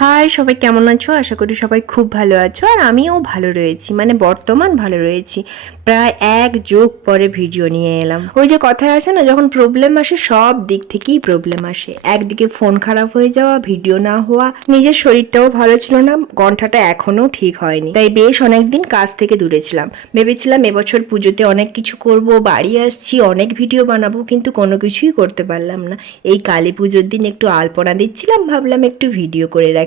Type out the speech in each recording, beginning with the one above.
High, সবাই কেমন আছো? আশা করি সবাই খুব ভালো আছো। আর আমিও ভালো রয়েছি, মানে বর্তমান ভালো রয়েছি। প্রায় 1 যুগ পরে ভিডিও নিয়ে এলাম। ওই যে কথায় আছে না, যখন প্রবলেম আসে সব দিক থেকেই প্রবলেম আসে। একদিকে ফোন খারাপ হয়ে যাওয়া, ভিডিও না হওয়া, নিজের শরীরটাও ভালো ছিল না, কণ্ঠাটা এখনো ঠিক হয়নি, তাই বেশ অনেকদিন কাজ থেকে দূরে ছিলাম। ভেবেছিলাম এবছর পুজোতে অনেক কিছু করব, বাড়ি আসছি, অনেক ভিডিও বানাবো, কিন্তু কোনো কিছুই করতে পারলাম না। এই কালী পুজোর দিন একটু আলপনা দিচ্ছিলাম, ভাবলাম একটু ভিডিও করে রাখি।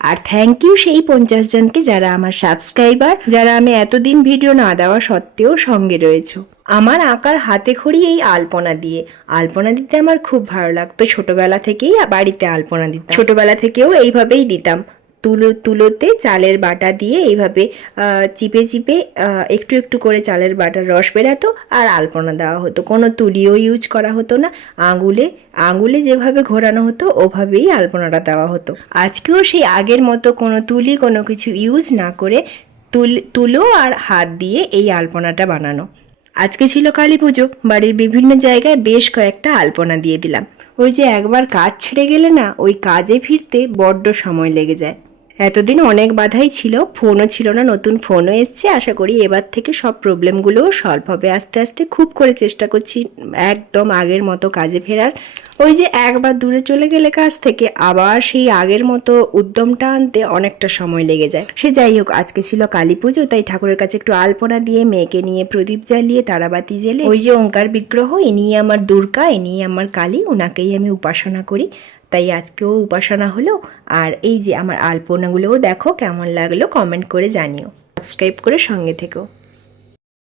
আর থ্যাংক ইউ সেই 50 জনকে যারা আমার সাবস্ক্রাইবার, যারা আমি এতদিন ভিডিও না দেওয়া সত্ত্বেও সঙ্গে রয়েছো। আমার আঁকার হাতে খড়ি এই আলপনা দিয়ে। আলপনা দিতে আমার খুব ভালো লাগতো, ছোটবেলা থেকেই বাড়িতে আলপনা দিতাম। ছোটবেলা থেকেও এইভাবেই দিতাম। তুলোতে চালের বাটা দিয়ে এইভাবে চিপে চিপে একটু একটু করে চালের বাটার রস বেরাতো আর আলপনা দেওয়া হতো। কোনো তুলিও ইউজ করা হতো না, আঙুলে যেভাবে ঘোরানো হতো ওভাবেই আলপনাটা দেওয়া হতো। আজকেও সেই আগের মতো কোনো তুলি কোনো কিছু ইউজ না করে তুলো আর হাত দিয়ে এই আলপনাটা বানানো। আজকে ছিল কালী পুজো, বাড়ির বিভিন্ন জায়গায় বেশ কয়েকটা আলপনা দিয়ে দিলাম। ওই যে একবার কাজ ছেড়ে গেলে না, ওই কাজে ফিরতে বড্ড সময় লেগে যায়। এতদিন অনেক বাধাই ছিল, ফোনও ছিল না, নতুন ফোনও এসছে। আশা করি এবার থেকে সব প্রবলেমগুলোও সলভ হবে আস্তে আস্তে। খুব করে চেষ্টা করছি একদম আগের মতো কাজে ফেরার। ওই যে একবার দূরে চলে গেলে কাজ থেকে আবার সেই আগের মতো উদ্যমটা আনতে অনেকটা সময় লেগে যায়। সে যাই হোক, আজকে ছিল কালী পুজো, তাই ঠাকুরের কাছে একটু আলপনা দিয়ে, মেয়েকে নিয়ে প্রদীপ জ্বালিয়ে, তারাবাতি জ্বেলে, ওই যে ওঙ্কার বিগ্রহ, ইনি আমার দুর্গা, ইনি আমার কালী, ওনাকেই আমি উপাসনা করি। তাই আজকেও উপাসনা হলো। আর এই যে আমার আলপনাগুলোও দেখো কেমন লাগলো, কমেন্ট করে জানিও। সাবস্ক্রাইব করে সঙ্গে থেকো।